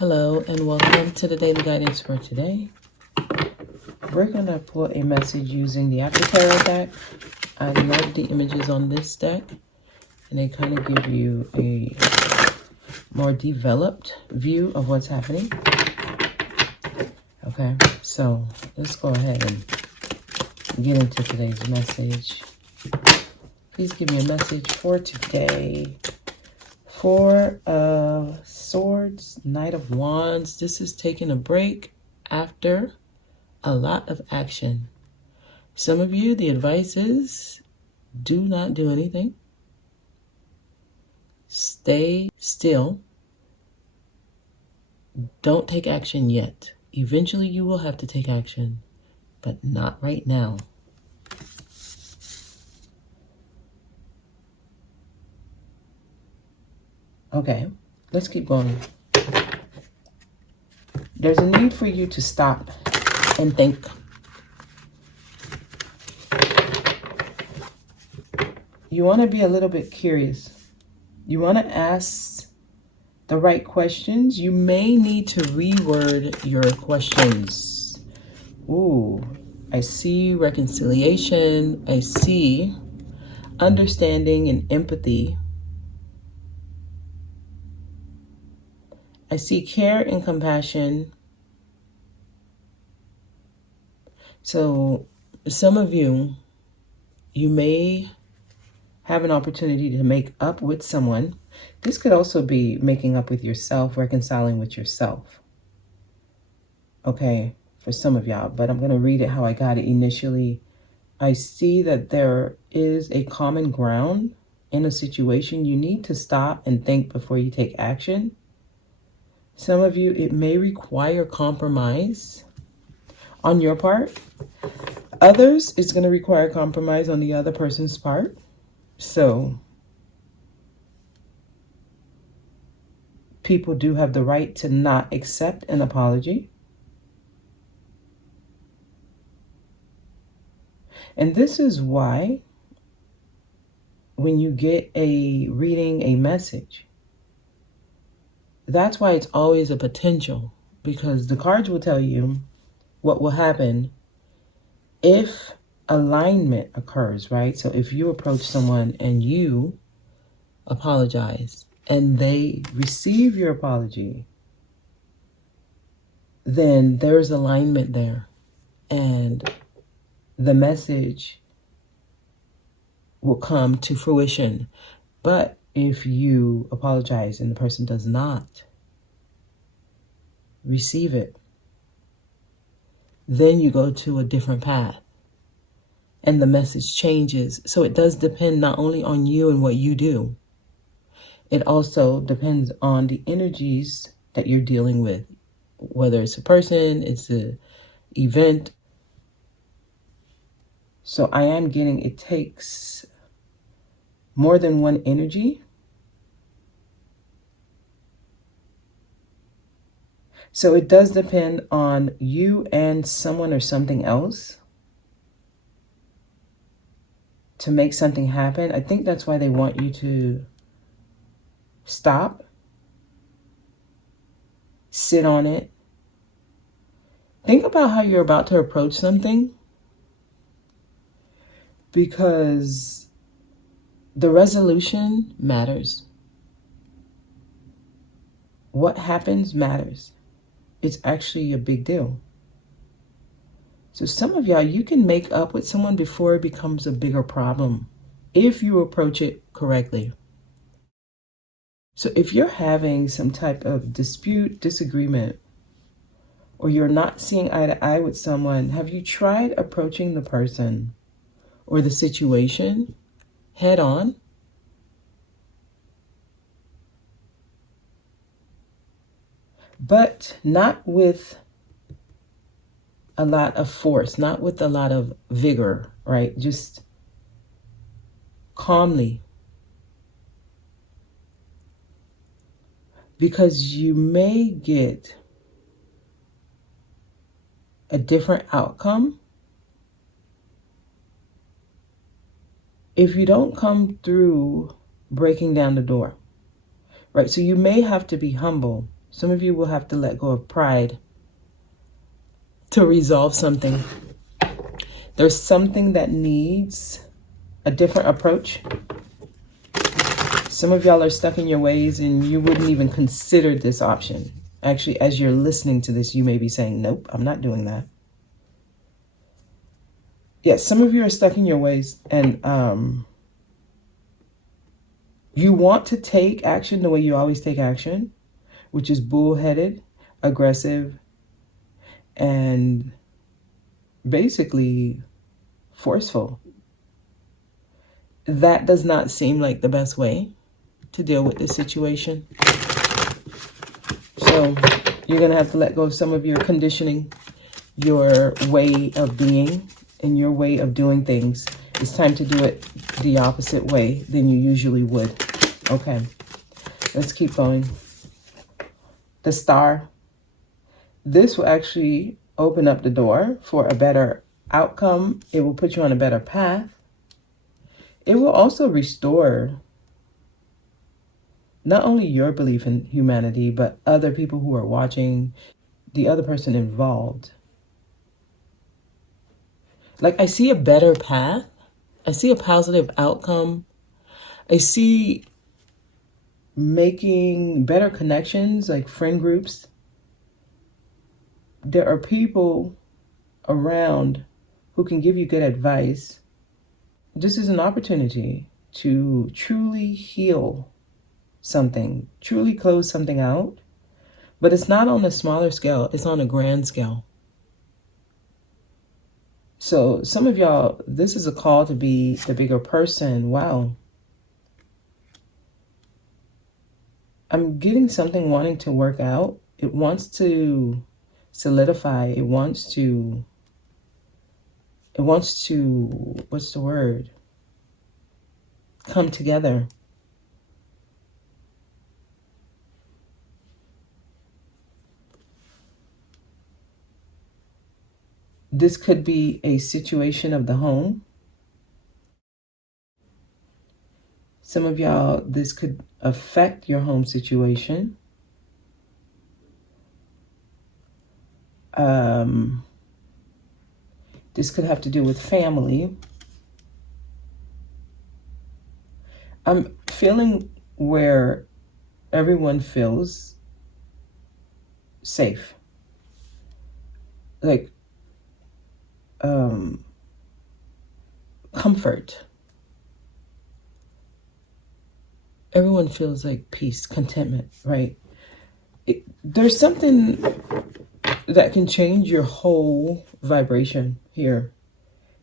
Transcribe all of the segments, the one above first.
Hello and welcome to the daily guidance for today. We're going to pull a message using the After Tarot deck. I love the images on this deck, and they kind of give you a more developed view of what's happening. Okay, so let's go ahead and get into today's message. Please give me a message for today. Four of Swords, Knight of Wands. This is taking a break after a lot of action. Some of you, the advice is do not do anything. Stay still. Don't take action yet. Eventually you will have to take action, but not right now. Okay, let's keep going. There's a need for you to stop and think. You want to be a little bit curious. You want to ask the right questions. You may need to reword your questions. Ooh, I see reconciliation. I see understanding and empathy. I see care and compassion. So some of you, you may have an opportunity to make up with someone. This could also be making up with yourself, reconciling with yourself. Okay, for some of y'all, but I'm going to read it how I got it initially. I see that there is a common ground in a situation. You need to stop and think before you take action. Some of you, it may require compromise on your part. Others, it's going to require compromise on the other person's part. So, people do have the right to not accept an apology. And this is why, when you get a reading, a message, that's why it's always a potential, because the cards will tell you what will happen if alignment occurs, right? So if you approach someone and you apologize and they receive your apology, then there's alignment there and the message will come to fruition. But if you apologize and the person does not receive it, then you go to a different path and the message changes. So it does depend not only on you and what you do, it also depends on the energies that you're dealing with, whether it's a person, it's an event. So I am getting, it takes more than one energy. So it does depend on you and someone or something else to make something happen. I think that's why they want you to stop, sit on it. Think about how you're about to approach something, because the resolution matters. What happens matters. It's actually a big deal. So some of y'all, you can make up with someone before it becomes a bigger problem if you approach it correctly. So if you're having some type of dispute, disagreement, or you're not seeing eye to eye with someone, have you tried approaching the person or the situation head on? But not with a lot of force, not with a lot of vigor, right? Just calmly. Because you may get a different outcome if you don't come through breaking down the door, right? So you may have to be humble Some of you will have to let go of pride to resolve something. There's something that needs a different approach. Some of y'all are stuck in your ways and you wouldn't even consider this option. Actually, as you're listening to this, you may be saying, nope, I'm not doing that. Yes, some of you are stuck in your ways and you want to take action the way you always take action, which is bullheaded, aggressive, and basically forceful. That does not seem like the best way to deal with this situation. So you're going to have to let go of some of your conditioning, your way of being, and your way of doing things. It's time to do it the opposite way than you usually would. Okay, let's keep going. The Star. This will actually open up the door for a better outcome. It will put you on a better path. It will also restore not only your belief in humanity, but other people who are watching, the other person involved. Like, I see a better path. I see a positive outcome. I see making better connections, like friend groups. There are people around who can give you good advice. This is an opportunity to truly heal something, truly close something out. But it's not on a smaller scale, it's on a grand scale. So some of y'all, this is a call to be the bigger person. Wow. I'm getting something wanting to work out. It wants to solidify. It wants to, what's the word? Come together. This could be a situation of the home. Some of y'all, this could affect your home situation. This could have to do with family. I'm feeling where everyone feels safe. Like, comfort. Everyone feels like peace, contentment, right? There's something that can change your whole vibration here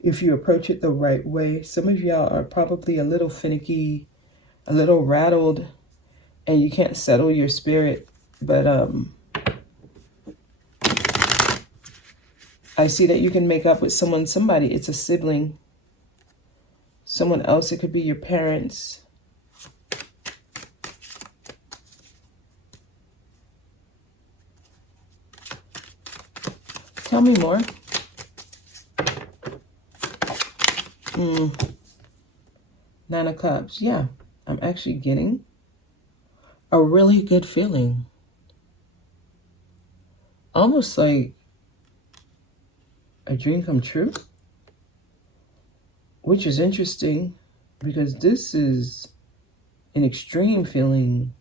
if you approach it the right way. Some of y'all are probably a little finicky, a little rattled, and you can't settle your spirit. But I see that you can make up with somebody. It's a sibling, someone else. It could be your parents. Tell me more. Nine of Cups. Yeah, I'm actually getting a really good feeling. Almost like a dream come true. Which is interesting because this is an extreme feeling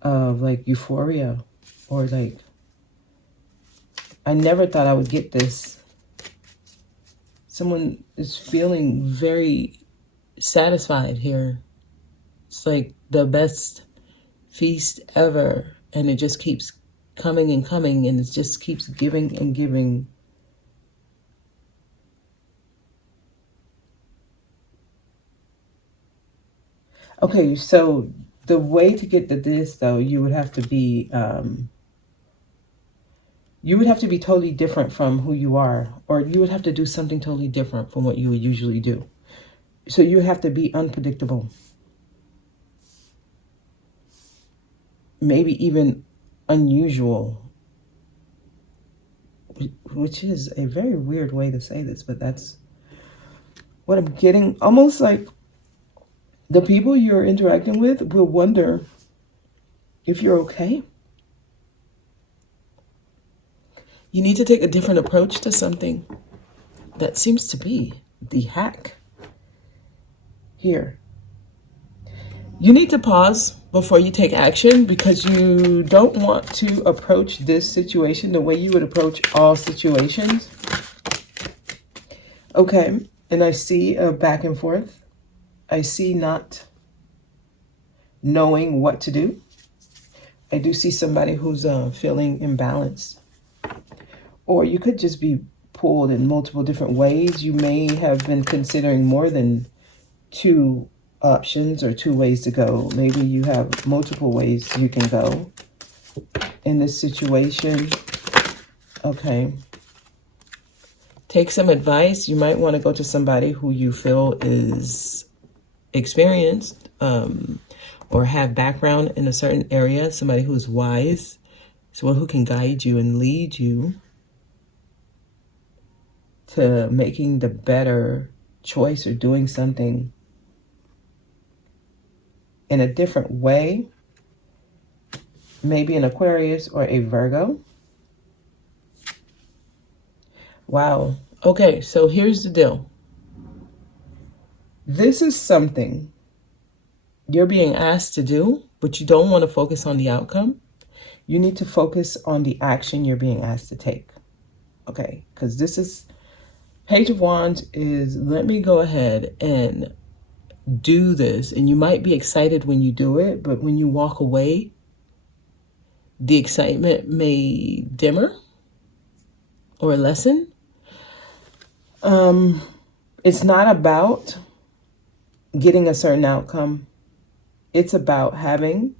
of like euphoria, or like, I never thought I would get this. Someone is feeling very satisfied here. It's like the best feast ever. And it just keeps coming and coming, and it just keeps giving and giving. Okay, so the way to get to this, though, you would have to be totally different from who you are, or you would have to do something totally different from what you would usually do. So you have to be unpredictable. Maybe even unusual, which is a very weird way to say this, but that's what I'm getting. Almost like the people you're interacting with will wonder if you're okay. You need to take a different approach to something. That seems to be the hack here. You need to pause before you take action because you don't want to approach this situation the way you would approach all situations. Okay, and I see a back and forth. I see not knowing what to do. I do see somebody who's feeling imbalanced. Or you could just be pulled in multiple different ways. You may have been considering more than two options or two ways to go. Maybe you have multiple ways you can go in this situation. Okay. Take some advice. You might want to go to somebody who you feel is experienced or have background in a certain area, somebody who's wise, someone who can guide you and lead you to making the better choice or doing something in a different way. Maybe an Aquarius or a Virgo. Wow. Okay, so here's the deal. This is something you're being asked to do, but you don't want to focus on the outcome. You need to focus on the action you're being asked to take. Okay, because this is Page of Wands is, let me go ahead and do this. And you might be excited when you do it, but when you walk away, the excitement may dimmer or lessen. It's not about getting a certain outcome. It's about having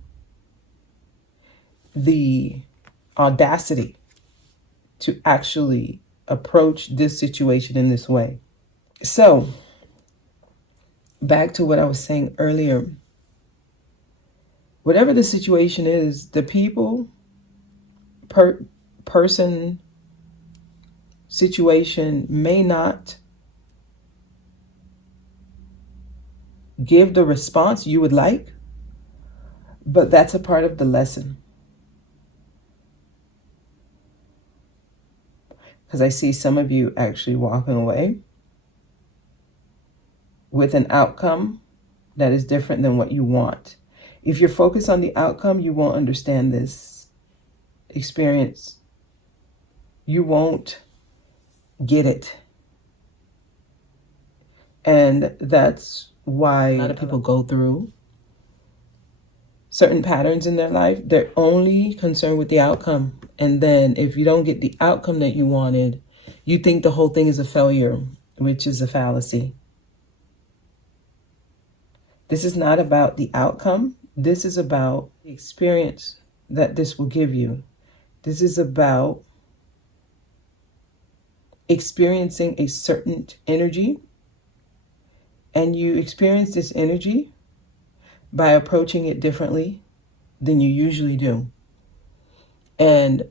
the audacity to actually approach this situation in this way. So, back to what I was saying earlier. Whatever the situation is, the people, person, situation may not give the response you would like, but that's a part of the lesson. Because I see some of you actually walking away with an outcome that is different than what you want. If you're focused on the outcome, you won't understand this experience. You won't get it. And that's why a lot of people go through certain patterns in their life. They're only concerned with the outcome. And then if you don't get the outcome that you wanted, you think the whole thing is a failure, which is a fallacy. This is not about the outcome. This is about the experience that this will give you. This is about experiencing a certain energy. And you experience this energy by approaching it differently than you usually do. And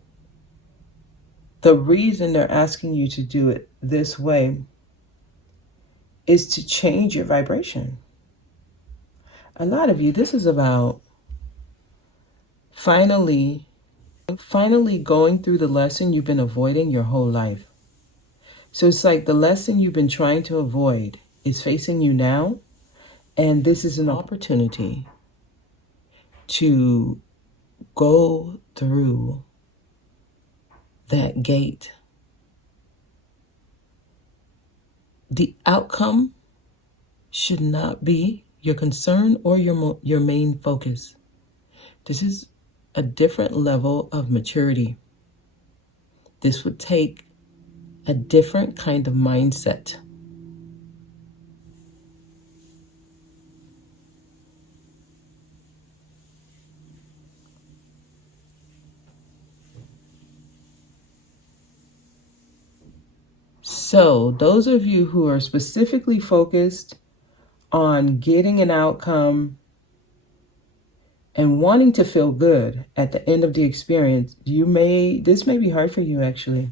the reason they're asking you to do it this way is to change your vibration. A lot of you, this is about finally going through the lesson you've been avoiding your whole life. So it's like the lesson you've been trying to avoid is facing you now, and this is an opportunity to go through that gate. The outcome should not be your concern or your main focus. This is a different level of maturity. This would take a different kind of mindset. So those of you who are specifically focused on getting an outcome and wanting to feel good at the end of the experience, this may be hard for you actually.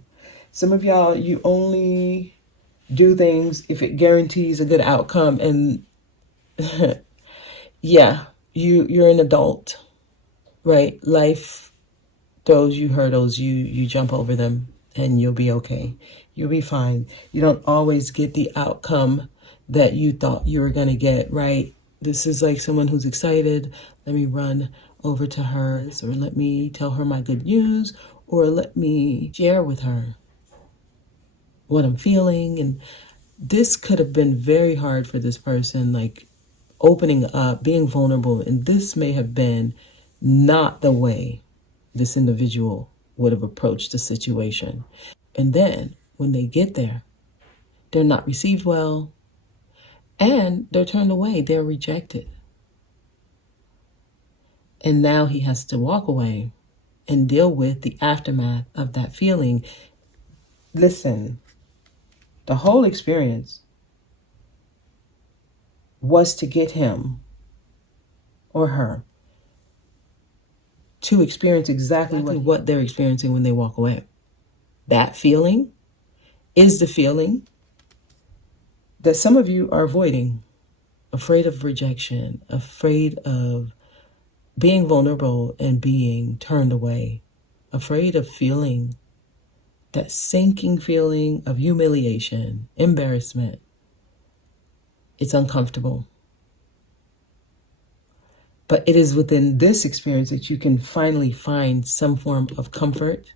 Some of y'all, you only do things if it guarantees a good outcome, and yeah, you're an adult, right? Life throws you hurdles, you jump over them. and you'll be okay. You'll be fine. You don't always get the outcome that you thought you were going to get, right? This is like someone who's excited. Let me run over to her, or let me tell her my good news, or let me share with her what I'm feeling. And this could have been very hard for this person, like opening up, being vulnerable. And this may have been not the way this individual would have approached the situation. And then when they get there, they're not received well, and they're turned away, they're rejected. And now he has to walk away and deal with the aftermath of that feeling. Listen, the whole experience was to get him or her to experience exactly what they're experiencing when they walk away. That feeling is the feeling that some of you are avoiding, afraid of rejection, afraid of being vulnerable and being turned away, afraid of feeling that sinking feeling of humiliation, embarrassment. It's uncomfortable. But it is within this experience that you can finally find some form of comfort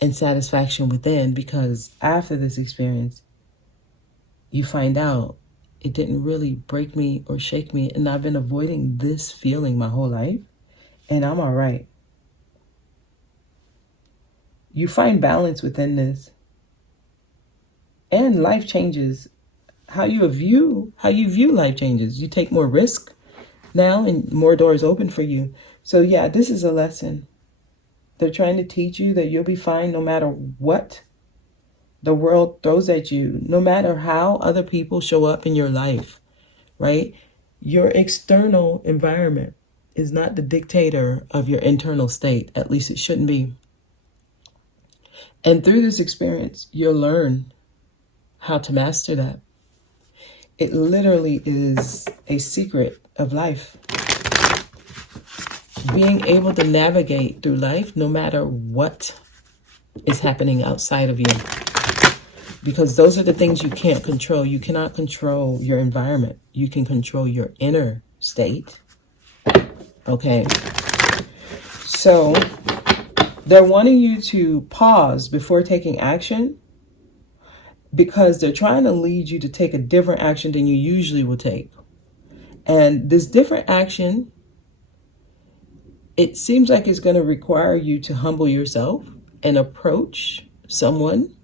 and satisfaction within, because after this experience, you find out it didn't really break me or shake me, and I've been avoiding this feeling my whole life, and I'm all right. You find balance within this, and life changes. How you view life changes. You take more risk now, and more doors open for you. So yeah, this is a lesson. They're trying to teach you that you'll be fine no matter what the world throws at you, no matter how other people show up in your life, right? Your external environment is not the dictator of your internal state. At least it shouldn't be. And through this experience, you'll learn how to master that. It literally is a secret of life. Being able to navigate through life no matter what is happening outside of you. Because those are the things you can't control. You cannot control your environment. You can control your inner state. Okay. So they're wanting you to pause before taking action, because they're trying to lead you to take a different action than you usually would take. And this different action, it seems like it's going to require you to humble yourself and approach someone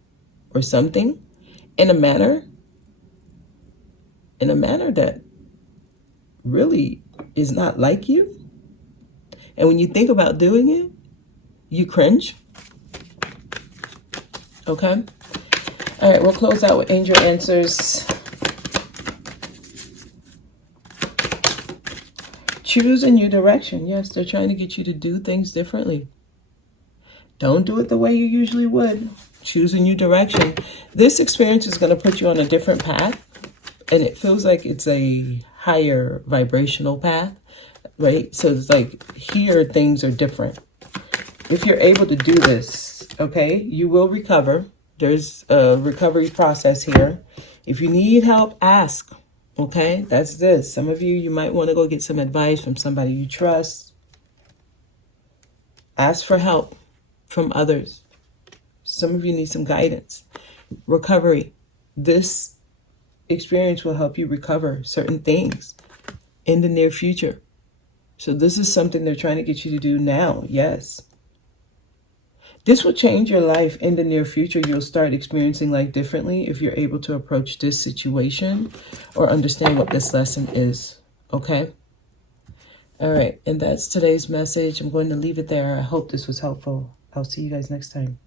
or something in a manner that really is not like you. And when you think about doing it, you cringe. Okay? All right, we'll close out with angel answers. Choose a new direction. Yes, they're trying to get you to do things differently. Don't do it the way you usually would. Choose a new direction. This experience is going to put you on a different path, and it feels like it's a higher vibrational path, right? So it's like here things are different. If you're able to do this, okay, you will recover. There's a recovery process here. If you need help, ask. Okay, that's this. Some of you might want to go get some advice from somebody you trust. Ask for help from others. Some of you need some guidance. Recovery. This experience will help you recover certain things in the near future. So this is something they're trying to get you to do now. Yes. This will change your life in the near future. You'll start experiencing life differently if you're able to approach this situation or understand what this lesson is. Okay? All right. And that's today's message. I'm going to leave it there. I hope this was helpful. I'll see you guys next time.